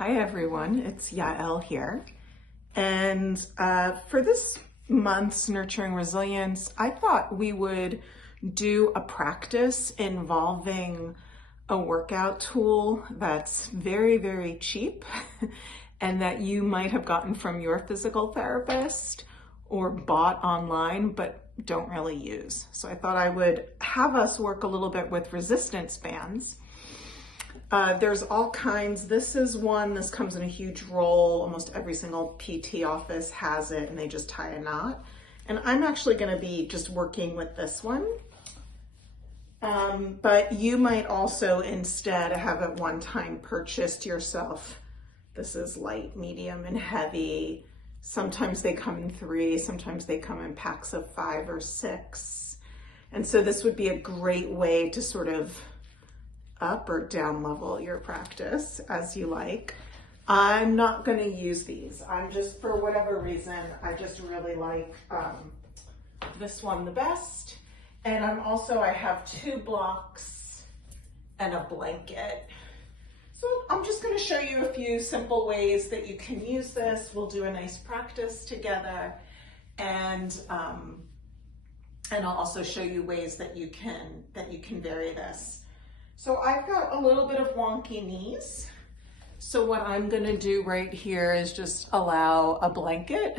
Hi everyone, it's Yael here. And for this month's Nurturing Resilience, I thought we would do a practice involving a workout tool that's very, very cheap and that you might have gotten from your physical therapist or bought online, but don't really use. So I thought I would have us work a little bit with resistance bands. There's all kinds. This is one, this comes in a huge roll. Almost every single PT office has it and they just tie a knot. And I'm actually gonna be just working with this one. But you might also instead have at one time purchased yourself. This is light, medium, and heavy. Sometimes they come in 3, sometimes they come in packs of 5 or 6. And so this would be a great way to sort of up or down level your practice as you like. I'm not going to use these. I'm just, for whatever reason, I just really like this one the best. And I have 2 blocks and a blanket. So I'm just going to show you a few simple ways that you can use this. We'll do a nice practice together, and I'll also show you ways that you can vary this. So I've got a little bit of wonky knees. So what I'm gonna do right here is just allow a blanket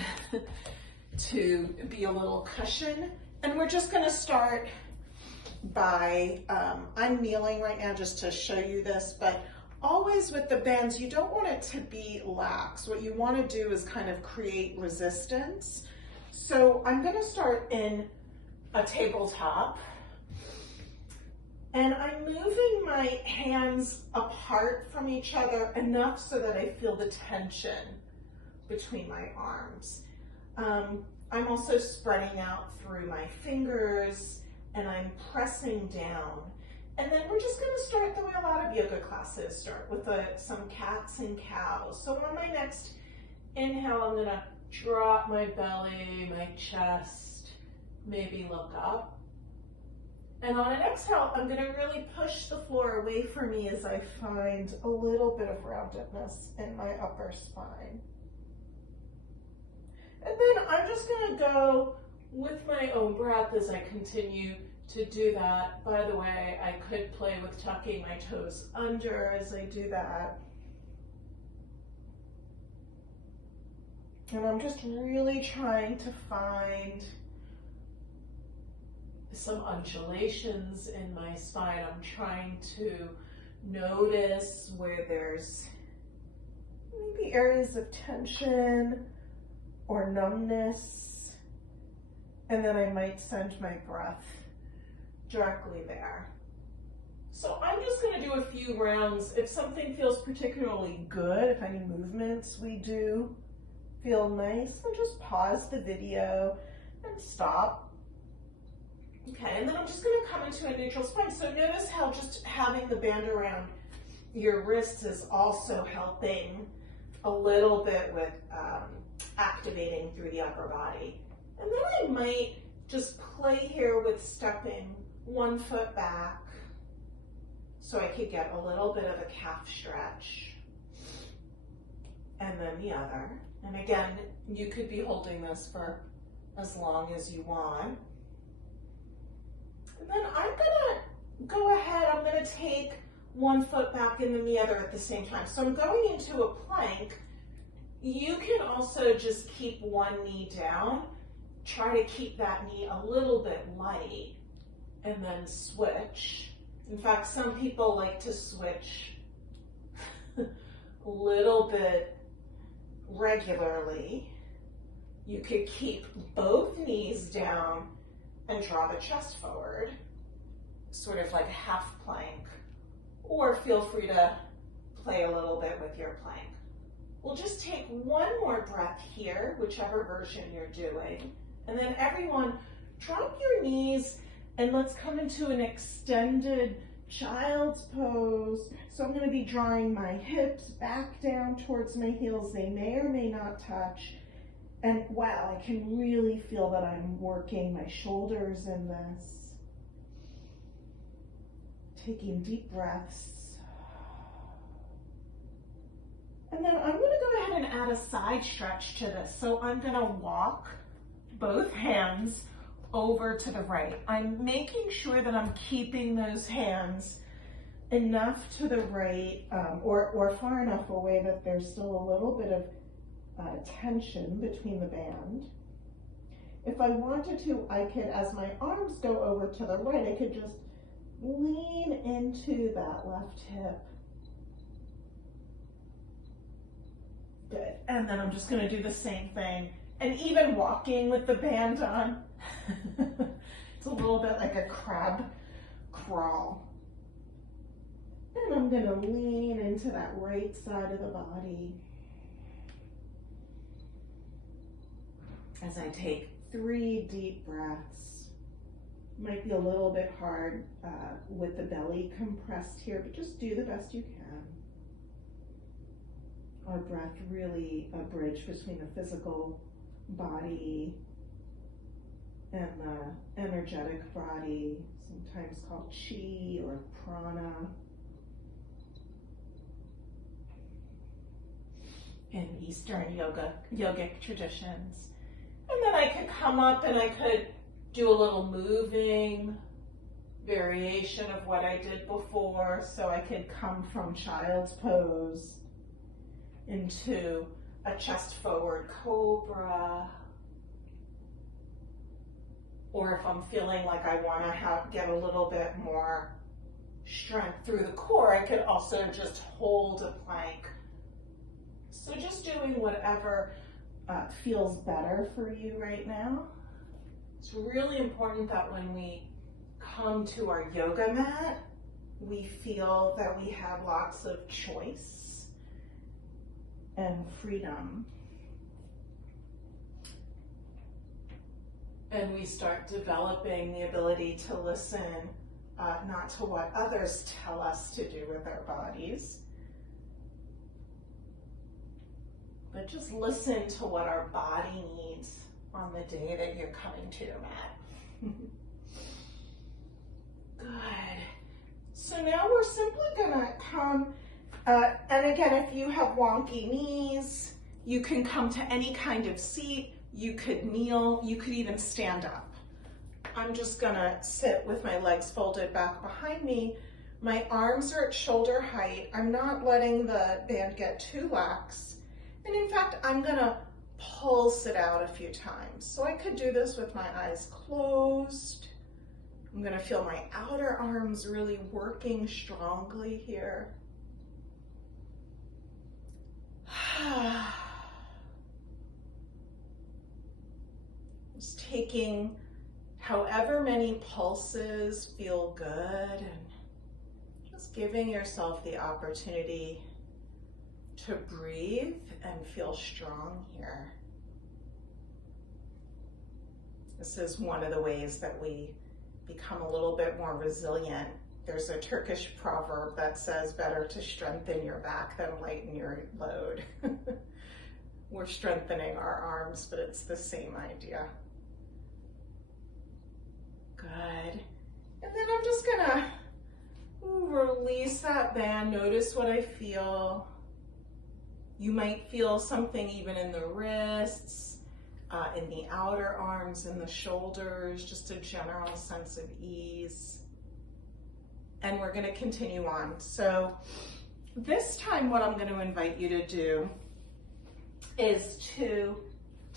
to be a little cushion. And we're just gonna start by, I'm kneeling right now just to show you this, but always with the bands, you don't want it to be lax. What you wanna do is kind of create resistance. So I'm gonna start in a tabletop. And I'm moving my hands apart from each other enough so that I feel the tension between my arms. I'm also spreading out through my fingers and I'm pressing down. And then we're just gonna start the way a lot of yoga classes start, with some cats and cows. So on my next inhale, I'm gonna drop my belly, my chest, maybe look up. And on an exhale, I'm gonna really push the floor away from me as I find a little bit of roundedness in my upper spine. And then I'm just gonna go with my own breath as I continue to do that. By the way, I could play with tucking my toes under as I do that. And I'm just really trying to find some undulations in my spine. I'm trying to notice where there's maybe areas of tension or numbness, and then I might send my breath directly there. So I'm just going to do a few rounds. If something feels particularly good, if any movements we do feel nice, then just pause the video and stop. Okay, and then I'm just going to come into a neutral spine. So notice how just having the band around your wrists is also helping a little bit with activating through the upper body. And then I might just play here with stepping 1 foot back so I could get a little bit of a calf stretch. And then the other. And again, you could be holding this for as long as you want. And then I'm gonna go ahead, I'm gonna take 1 foot back and then the other at the same time. So I'm going into a plank. You can also just keep one knee down. Try to keep that knee a little bit light and then switch. In fact, some people like to switch a little bit regularly. You could keep both knees down and draw the chest forward, sort of like a half plank, or feel free to play a little bit with your plank. We'll just take one more breath here, whichever version you're doing, and then everyone drop your knees and let's come into an extended child's pose. So I'm going to be drawing my hips back down towards my heels. They may or may not touch. And wow, I can really feel that I'm working my shoulders in this. Taking deep breaths. And add a side stretch to this. So I'm gonna walk both hands over to the right. I'm making sure that I'm keeping those hands enough to the right or far enough away that there's still a little bit of tension between the band. If I wanted to, I could, as my arms go over to the right, I could just lean into that left hip. Good. And then I'm just going to do the same thing. And even walking with the band on, it's a little bit like a crab crawl. And I'm going to lean into that right side of the body as I take 3 deep breaths. Might be a little bit hard with the belly compressed here, but just do the best you can. Our breath really a bridge between the physical body and the energetic body, sometimes called chi or prana. In Eastern yogic traditions. And then I could come up and I could do a little moving variation of what I did before. So I could come from child's pose into a chest forward cobra. Or if I'm feeling like I want to get a little bit more strength through the core, I could also just hold a plank. So just doing whatever feels better for you right now. It's really important that when we come to our yoga mat, we feel that we have lots of choice and freedom. And we start developing the ability to listen, not to what others tell us to do with our bodies, but just listen to what our body needs on the day that you're coming to your mat. Good. So now we're simply gonna come, and again, if you have wonky knees, you can come to any kind of seat. You could kneel, you could even stand up. I'm just gonna sit with my legs folded back behind me. My arms are at shoulder height. I'm not letting the band get too lax. And in fact, I'm gonna pulse it out a few times. So I could do this with my eyes closed. I'm gonna feel my outer arms really working strongly here. Just taking however many pulses feel good and just giving yourself the opportunity to breathe and feel strong here. This is one of the ways that we become a little bit more resilient. There's a Turkish proverb that says better to strengthen your back than lighten your load. We're strengthening our arms, but it's the same idea. Good. And then I'm just gonna release that band. Notice what I feel. You might feel something even in the wrists, in the outer arms, in the shoulders, just a general sense of ease. And we're going to continue on. So this time what I'm going to invite you to do is to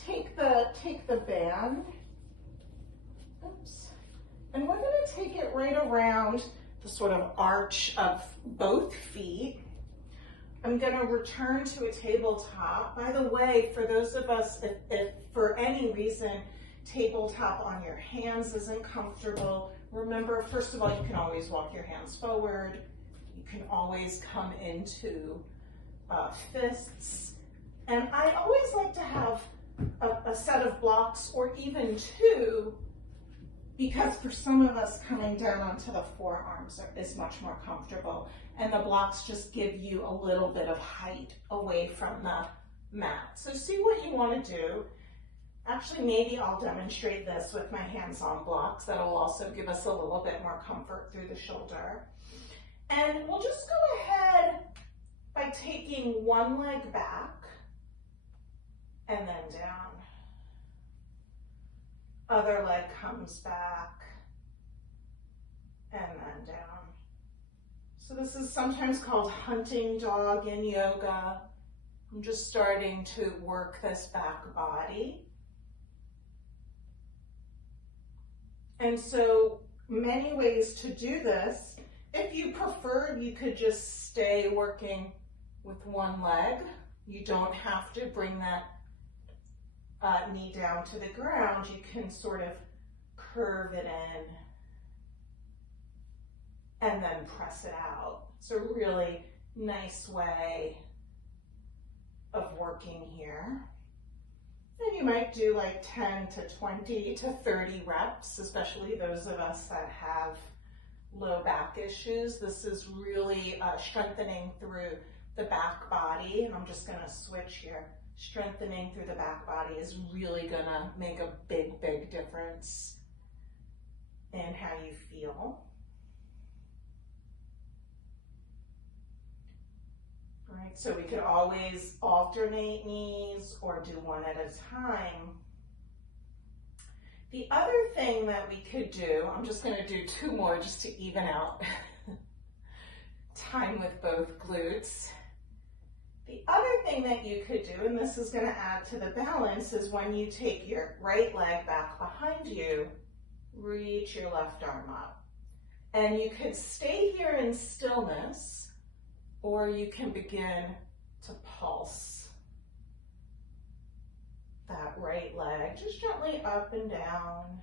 take the band, oops, and we're going to take it right around the sort of arch of both feet. I'm going to return to a tabletop. By the way, for those of us, if for any reason tabletop on your hands isn't comfortable, remember, first of all, you can always walk your hands forward. You can always come into fists. And I always like to have a set of blocks or even two, because for some of us, coming down onto the forearms is much more comfortable. And the blocks just give you a little bit of height away from the mat. So see what you want to do. Actually, maybe I'll demonstrate this with my hands on blocks. That'll also give us a little bit more comfort through the shoulder. And we'll just go ahead by taking one leg back and then down. Other leg comes back, and then down. So this is sometimes called hunting dog in yoga. I'm just starting to work this back body. And so many ways to do this. If you prefer, you could just stay working with one leg. You don't have to bring that knee down to the ground. You can sort of curve it in and then press it out. It's a really nice way of working here. And you might do like 10 to 20 to 30 reps, especially those of us that have low back issues. This is really strengthening through the back body. And I'm just gonna switch here. Strengthening through the back body is really gonna make a big, big difference in how you feel. All right, so we could always alternate knees or do one at a time. The other thing that we could do, I'm just gonna do 2 more just to even out time with both glutes. The other thing that you could do, and this is going to add to the balance, is when you take your right leg back behind you, reach your left arm up. And you could stay here in stillness, or you can begin to pulse that right leg, just gently up and down.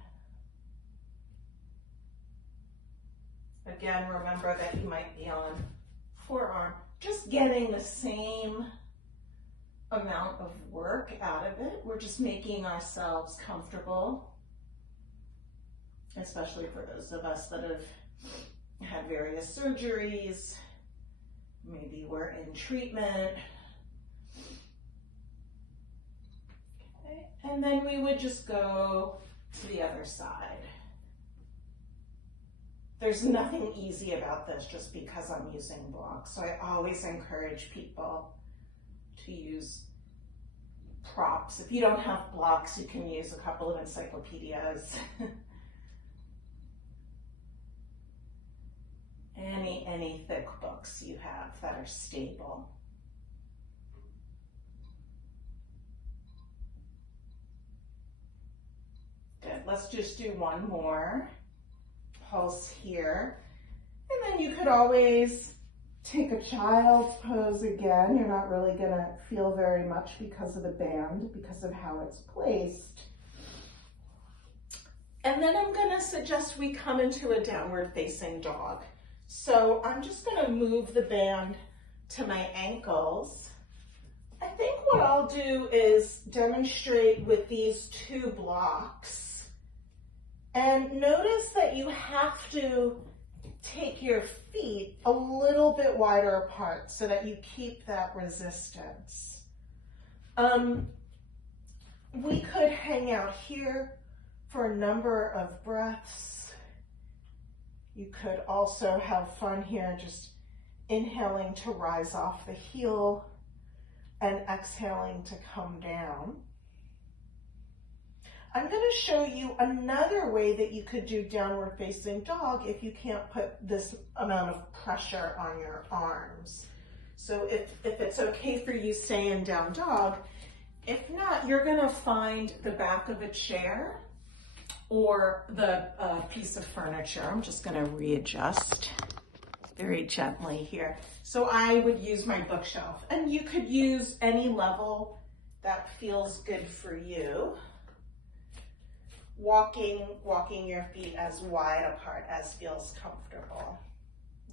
Again, remember that you might be on forearm. Just getting the same amount of work out of it. We're just making ourselves comfortable, especially for those of us that have had various surgeries. Maybe we're in treatment. Okay. And then we would just go to the other side. There's nothing easy about this just because I'm using blocks. So I always encourage people to use props. If you don't have blocks, you can use a couple of encyclopedias. Any thick books you have that are stable. Good, let's just do one more. Pulse here. And then you could always take a child's pose again. You're not really gonna feel very much because of the band, because of how it's placed. And then I'm gonna suggest we come into a downward facing dog. So I'm just gonna move the band to my ankles. I think what I'll do is demonstrate with these 2 blocks. And notice that you have to take your feet a little bit wider apart so that you keep that resistance. We could hang out here for a number of breaths. You could also have fun here, just inhaling to rise off the heel and exhaling to come down. I'm going to show you another way that you could do downward facing dog if you can't put this amount of pressure on your arms. So if it's okay for you, stay in down dog. If not, you're going to find the back of a chair or the piece of furniture. I'm just going to readjust very gently here. So I would use my bookshelf, and you could use any level that feels good for you. Walking your feet as wide apart as feels comfortable,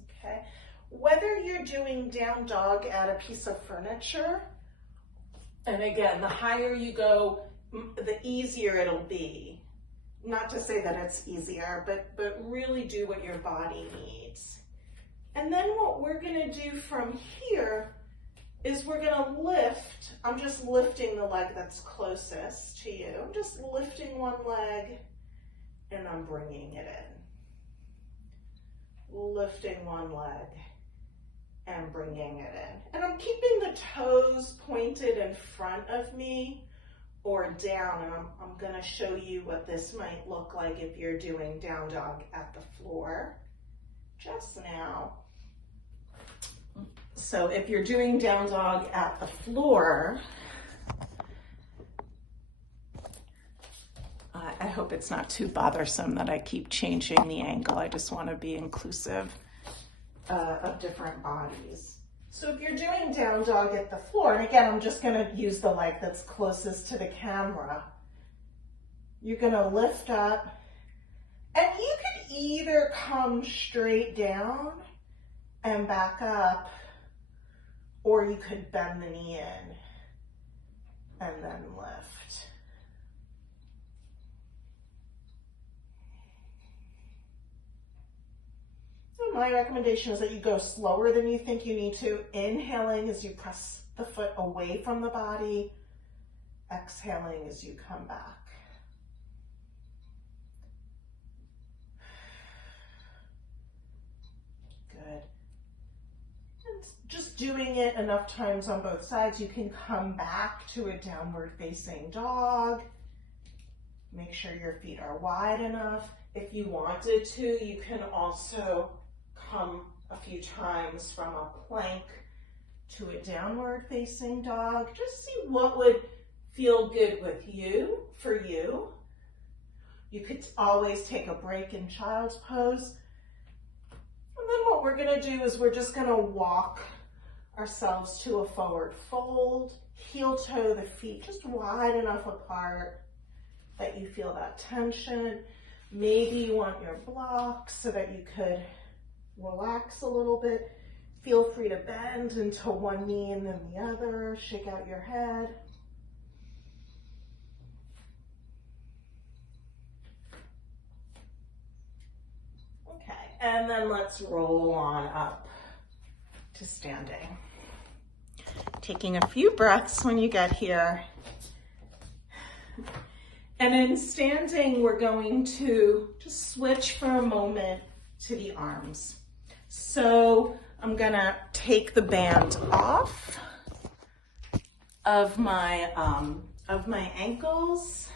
okay? Whether you're doing down dog at a piece of furniture, and again, the higher you go, the easier it'll be. Not to say that it's easier, but really do what your body needs. And then what we're gonna do from here is we're gonna lift. I'm just lifting the leg that's closest to you. I'm just lifting one leg and I'm bringing it in. Lifting one leg and bringing it in. And I'm keeping the toes pointed in front of me or down, and I'm gonna show you what this might look like if you're doing down dog at the floor just now. So if you're doing down dog at the floor, I hope it's not too bothersome that I keep changing the angle. I just want to be inclusive of different bodies. So if you're doing down dog at the floor, and again, I'm just going to use the leg that's closest to the camera. You're going to lift up, and you could either come straight down and back up, or you could bend the knee in and then lift. So my recommendation is that you go slower than you think you need to. Inhaling as you press the foot away from the body. Exhaling as you come back. Good. And just doing it enough times on both sides, you can come back to a downward facing dog. Make sure your feet are wide enough. If you wanted to, you can also come a few times from a plank to a downward facing dog. Just see what would feel good with you, for you. You could always take a break in child's pose. And then what we're gonna do is we're just gonna walk ourselves to a forward fold, heel toe the feet just wide enough apart that you feel that tension. Maybe you want your blocks so that you could relax a little bit. Feel free to bend into one knee and then the other. Shake out your head. Okay, and then let's roll on up to standing. Taking a few breaths when you get here. And in standing, we're going to just switch for a moment to the arms. So I'm gonna take the band off of my ankles.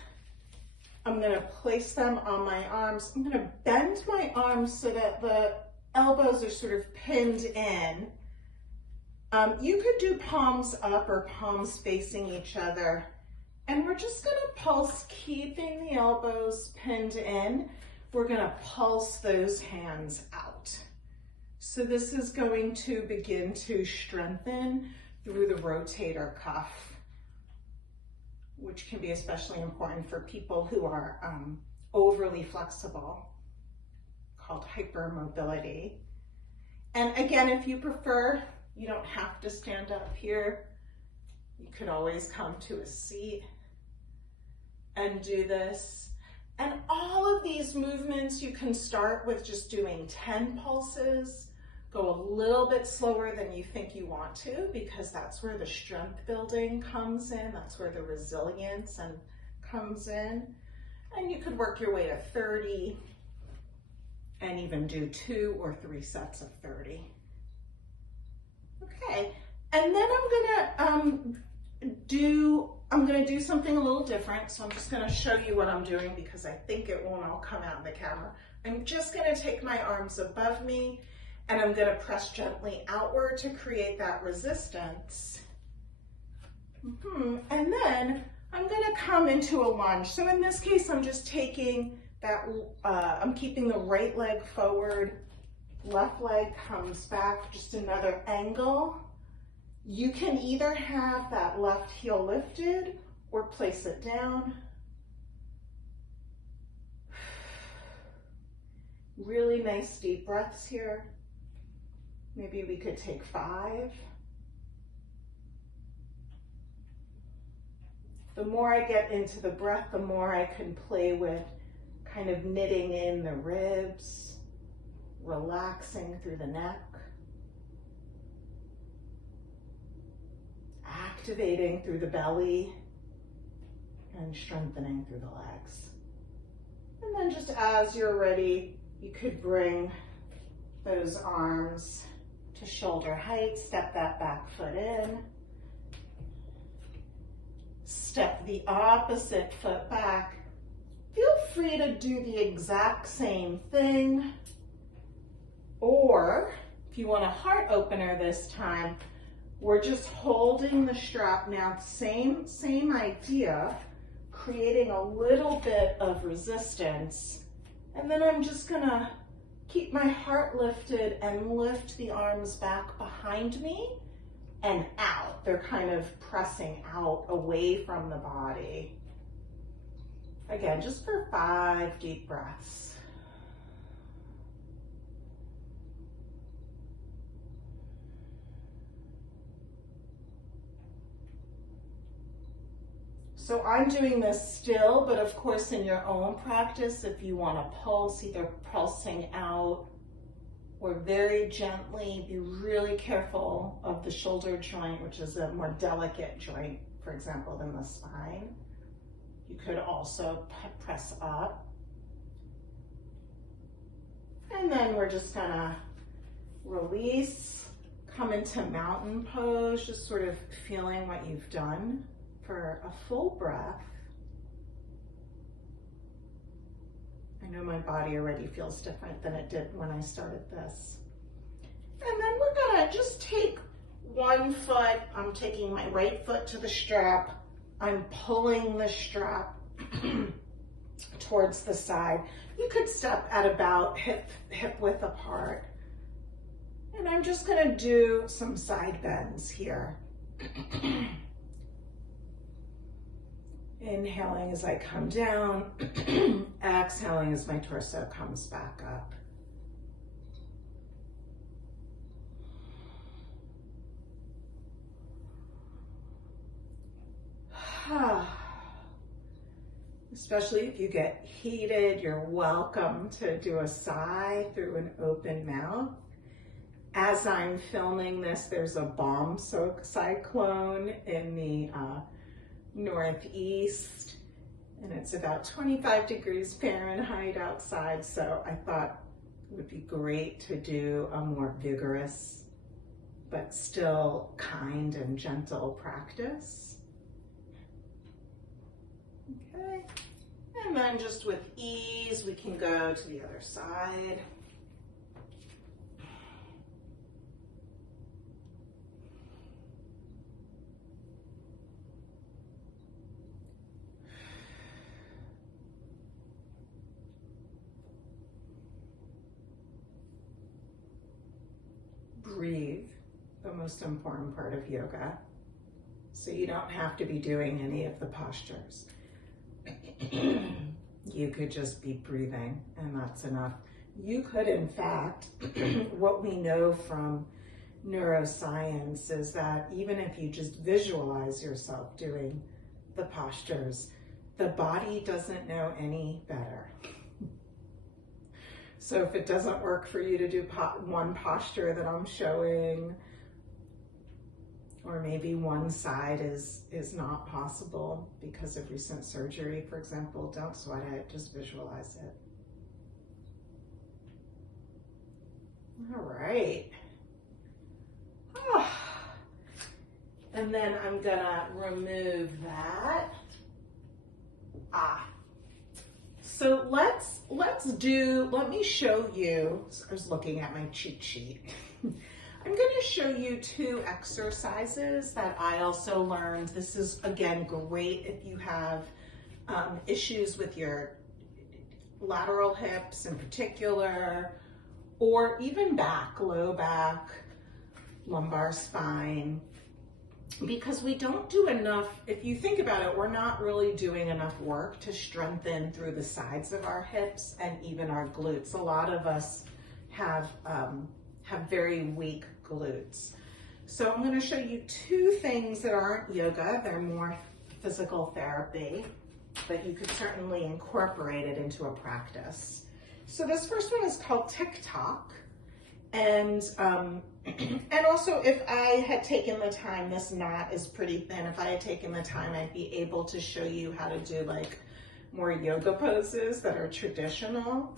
I'm gonna place them on my arms. I'm gonna bend my arms so that the elbows are sort of pinned in. You could do palms up or palms facing each other. And we're just gonna pulse, keeping the elbows pinned in. We're gonna pulse those hands out. So this is going to begin to strengthen through the rotator cuff, which can be especially important for people who are overly flexible, called hypermobility. And again, if you prefer, you don't have to stand up here. You could always come to a seat and do this. And all of these movements, you can start with just doing 10 pulses, go a little bit slower than you think you want to, because that's where the strength building comes in, that's where the resilience comes in. And you could work your way to 30 and even do 2 or 3 sets of 30. Okay, and then I'm gonna do something a little different. So I'm just gonna show you what I'm doing because I think it won't all come out in the camera. I'm just gonna take my arms above me and I'm gonna press gently outward to create that resistance. And then I'm gonna come into a lunge. So in this case, I'm just taking that, I'm keeping the right leg forward, left leg comes back, just another angle. You can either have that left heel lifted or place it down. Really nice deep breaths here. Maybe we could take 5. The more I get into the breath, the more I can play with kind of knitting in the ribs, relaxing through the neck, activating through the belly, and strengthening through the legs. And then just as you're ready, you could bring those arms to shoulder height, step that back foot in. Step the opposite foot back. Feel free to do the exact same thing. Or if you want a heart opener this time, we're just holding the strap now, same idea, creating a little bit of resistance. And then I'm just gonna keep my heart lifted and lift the arms back behind me and out. They're kind of pressing out away from the body. Again, just for 5 deep breaths. So I'm doing this still, but of course in your own practice, if you want to pulse, either pulsing out or very gently, be really careful of the shoulder joint, which is a more delicate joint, for example, than the spine. You could also press up. And then we're just gonna release, come into mountain pose, just sort of feeling what you've done for a full breath. I know my body already feels different than it did when I started this. And then we're gonna just take one foot. I'm taking my right foot to the strap. I'm pulling the strap towards the side. You could step at about hip width apart. And I'm just gonna do some side bends here. Inhaling as I come down, exhaling as my torso comes back up. Especially if you get heated, you're welcome to do a sigh through an open mouth. As I'm filming this, there's a bomb cyclone in the northeast, and it's about 25 degrees Fahrenheit outside, so I thought it would be great to do a more vigorous but still kind and gentle practice. Okay, and then just with ease we can go to the other side. Breathe, the most important part of yoga. So you don't have to be doing any of the postures. You could just be breathing and that's enough. You could, in fact, what we know from neuroscience is that even if you just visualize yourself doing the postures, the body doesn't know any better. So if it doesn't work for you to do one posture that I'm showing, or maybe one side is not possible because of recent surgery, for example, don't sweat it, just visualize it. All right. And then I'm gonna remove that. So let me show you, I was looking at my cheat sheet. I'm going to show you 2 exercises that I also learned. This is, again, great if you have issues with your lateral hips in particular, or even back, low back, lumbar spine, because we don't do enough. If you think about it, we're not really doing enough work to strengthen through the sides of our hips and even our glutes. A lot of us have very weak glutes. So I'm going to show you 2 things that aren't yoga. They're more physical therapy, but you could certainly incorporate it into a practice. So this first one is called tick-tock. And also, if I had taken the time, this knot is pretty thin. If I had taken the time, I'd be able to show you how to do like more yoga poses that are traditional.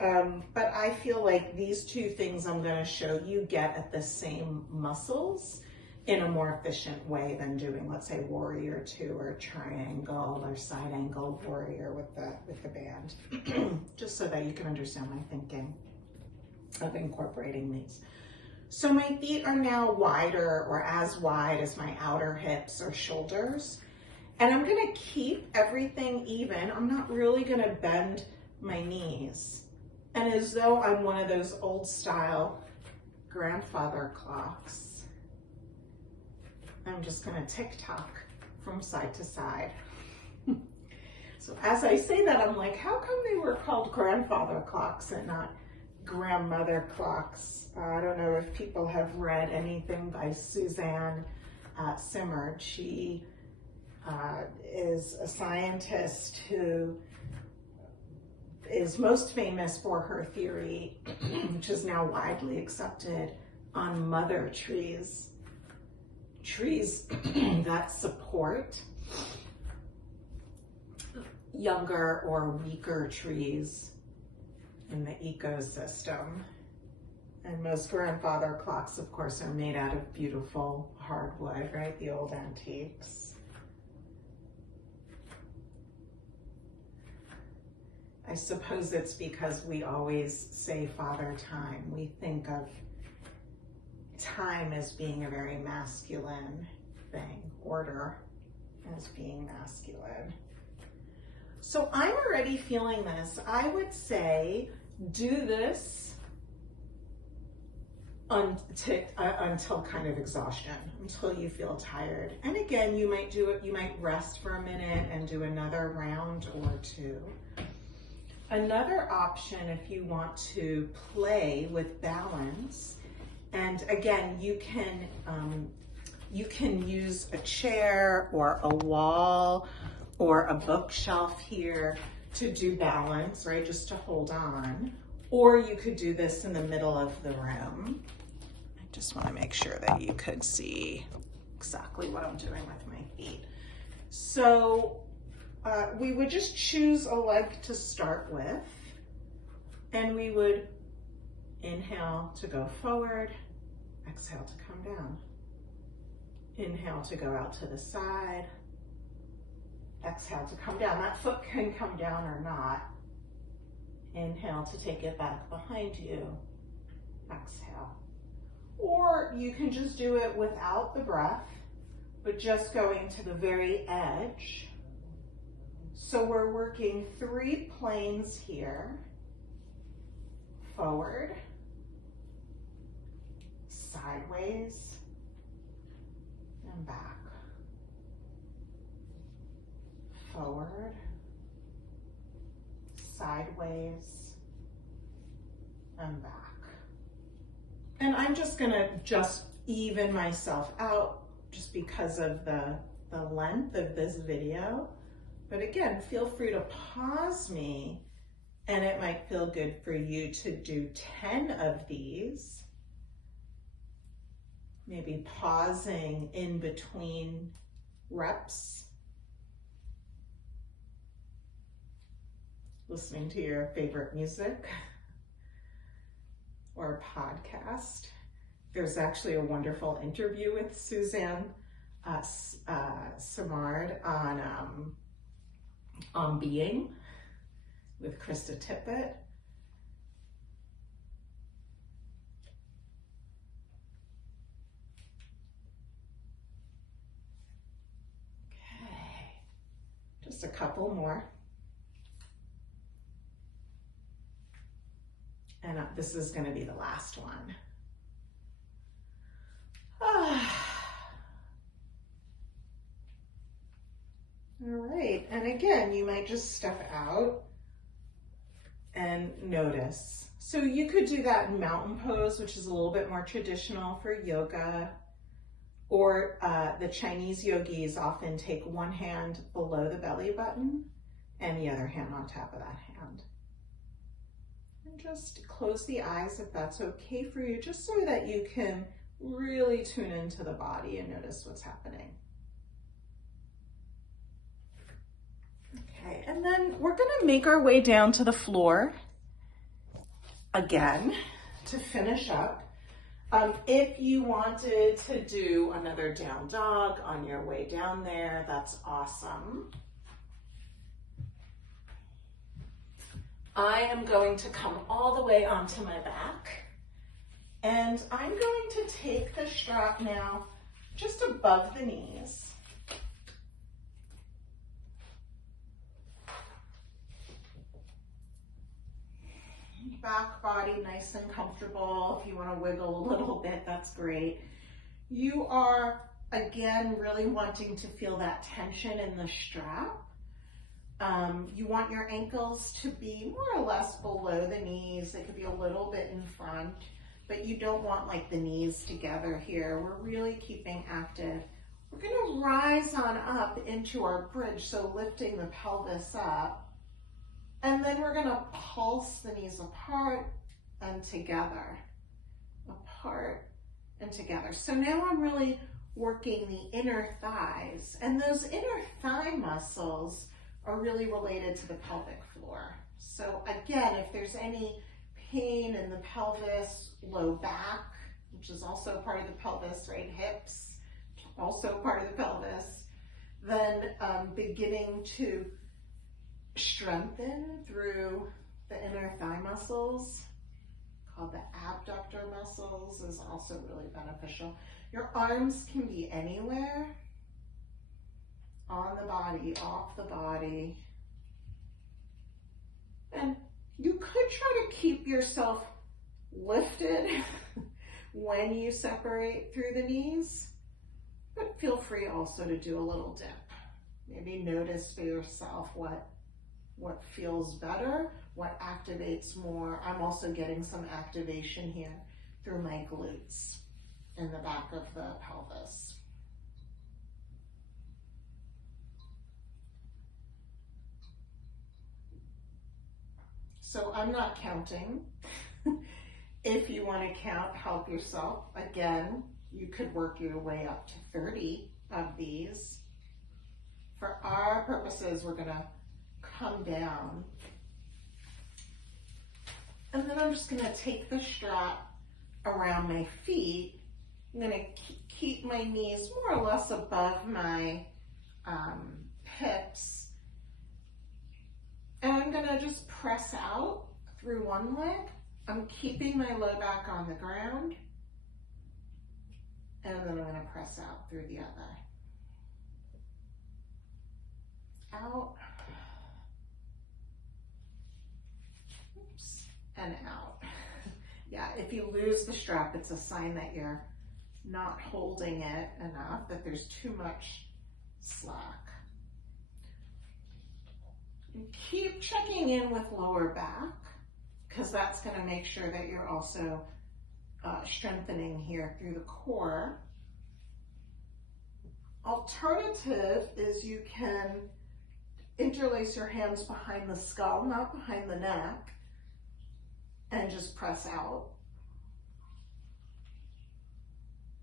But I feel like these 2 things I'm going to show you get at the same muscles in a more efficient way than doing, let's say, warrior two or triangle or side angle warrior with the band, just so that you can understand my thinking of incorporating these. So my feet are now wider or as wide as my outer hips or shoulders. And I'm gonna keep everything even. I'm not really gonna bend my knees. And as though I'm one of those old style grandfather clocks, I'm just gonna tick-tock from side to side. So as I say that, I'm like, how come they were called grandfather clocks and not grandmother clocks? I don't know if people have read anything by Suzanne Simard. She is a scientist who is most famous for her theory, which is now widely accepted, on mother trees. Trees that support younger or weaker trees in the ecosystem. And most grandfather clocks, of course, are made out of beautiful hardwood, right? The old antiques. I suppose it's because we always say Father Time. We think of time as being a very masculine thing, order as being masculine. So I'm already feeling this. I would say do this until kind of exhaustion, until you feel tired. And again, you might do it, you might rest for a minute and do another round or two. Another option, if you want to play with balance, and again, you can use a chair or a wall or a bookshelf here to do balance, right? Just to hold on. Or you could do this in the middle of the room. I just want to make sure that you could see exactly what I'm doing with my feet. So we would just choose a leg to start with, and we would inhale to go forward, exhale to come down. Inhale to go out to the side, exhale to come down. That foot can come down or not. Inhale to take it back behind you, exhale. Or you can just do it without the breath, but just going to the very edge. So we're working 3 planes here. Forward, sideways, and back. Forward, sideways, and back. And I'm just gonna even myself out just because of the length of this video. But again, feel free to pause me, and it might feel good for you to do 10 of these. Maybe pausing in between reps. Listening to your favorite music or a podcast. There's actually a wonderful interview with Suzanne Simard on Being with Krista Tippett. Okay, just a couple more. And this is going to be the last one. All right, and again, you might just step out and notice. So you could do that in mountain pose, which is a little bit more traditional for yoga, or the Chinese yogis often take one hand below the belly button and the other hand on top of that hand. And just close the eyes if that's okay for you, just so that you can really tune into the body and notice what's happening. Okay, and then we're gonna make our way down to the floor again to finish up. If you wanted to do another down dog on your way down there, that's awesome. I am going to come all the way onto my back, and I'm going to take the strap now just above the knees. Back body nice and comfortable. If you want to wiggle a little bit, that's great. You are, again, really wanting to feel that tension in the strap. You want your ankles to be more or less below the knees. They could be a little bit in front, but you don't want like the knees together here. We're really keeping active. We're going to rise on up into our bridge, so lifting the pelvis up. And then we're going to pulse the knees apart and together, apart and together. So now I'm really working the inner thighs, and those inner thigh muscles are really related to the pelvic floor. So again, if there's any pain in the pelvis, low back, which is also part of the pelvis, right? Hips, also part of the pelvis, then beginning to strengthen through the inner thigh muscles, called the abductor muscles, is also really beneficial. Your arms can be anywhere, on the body, off the body. And you could try to keep yourself lifted when you separate through the knees, but feel free also to do a little dip. Maybe notice for yourself what feels better, what activates more. I'm also getting some activation here through my glutes in the back of the pelvis. So I'm not counting. If you want to count, help yourself. Again, you could work your way up to 30 of these. For our purposes, we're going to come down. And then I'm just going to take the strap around my feet. I'm going to keep my knees more or less above my hips. And I'm going to just press out through one leg. I'm keeping my low back on the ground. And then I'm going to press out through the other. Out. Oops. And out. Yeah, if you lose the strap, it's a sign that you're not holding it enough, that there's too much slack. And keep checking in with lower back, because that's going to make sure that you're also strengthening here through the core. Alternative is you can interlace your hands behind the skull, not behind the neck, and just press out.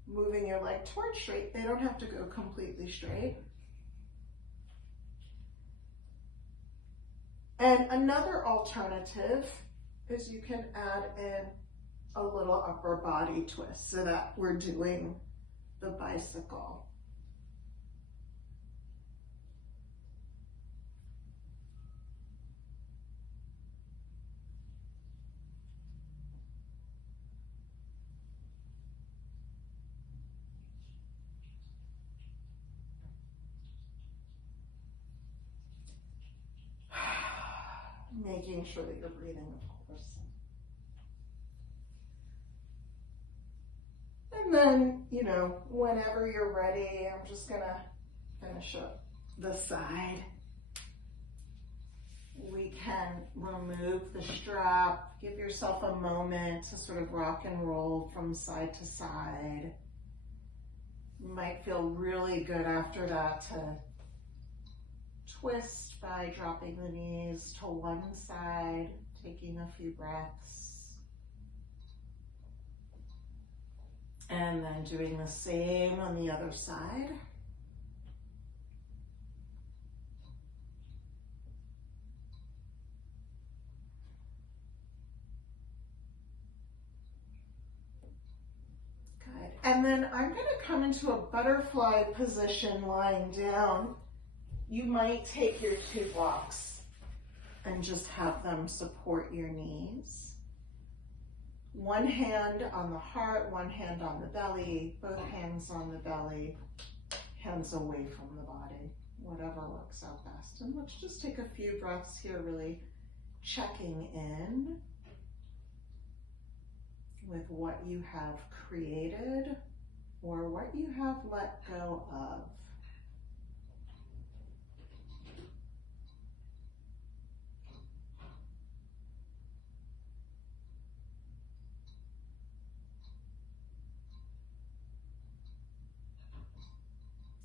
Moving your leg towards straight. They don't have to go completely straight. And another alternative is you can add in a little upper body twist so that we're doing the bicycle. Making sure that you're breathing, of course. And then, whenever you're ready, I'm just gonna finish up the side. We can remove the strap, give yourself a moment to sort of rock and roll from side to side. You might feel really good after that to twist by dropping the knees to one side, taking a few breaths, and then doing the same on the other side. And then I'm gonna come into a butterfly position lying down. You might take your 2 blocks and just have them support your knees. One hand on the heart, one hand on the belly, both hands on the belly, hands away from the body, whatever works out best. And let's just take a few breaths here, really checking in with what you have created or what you have let go of.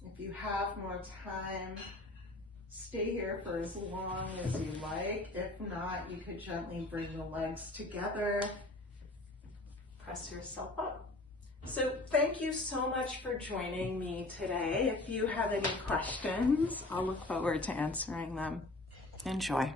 If you have more time, stay here for as long as you like. If not, you could gently bring the legs together. Press yourself up. So thank you so much for joining me today. If you have any questions, I'll look forward to answering them. Enjoy.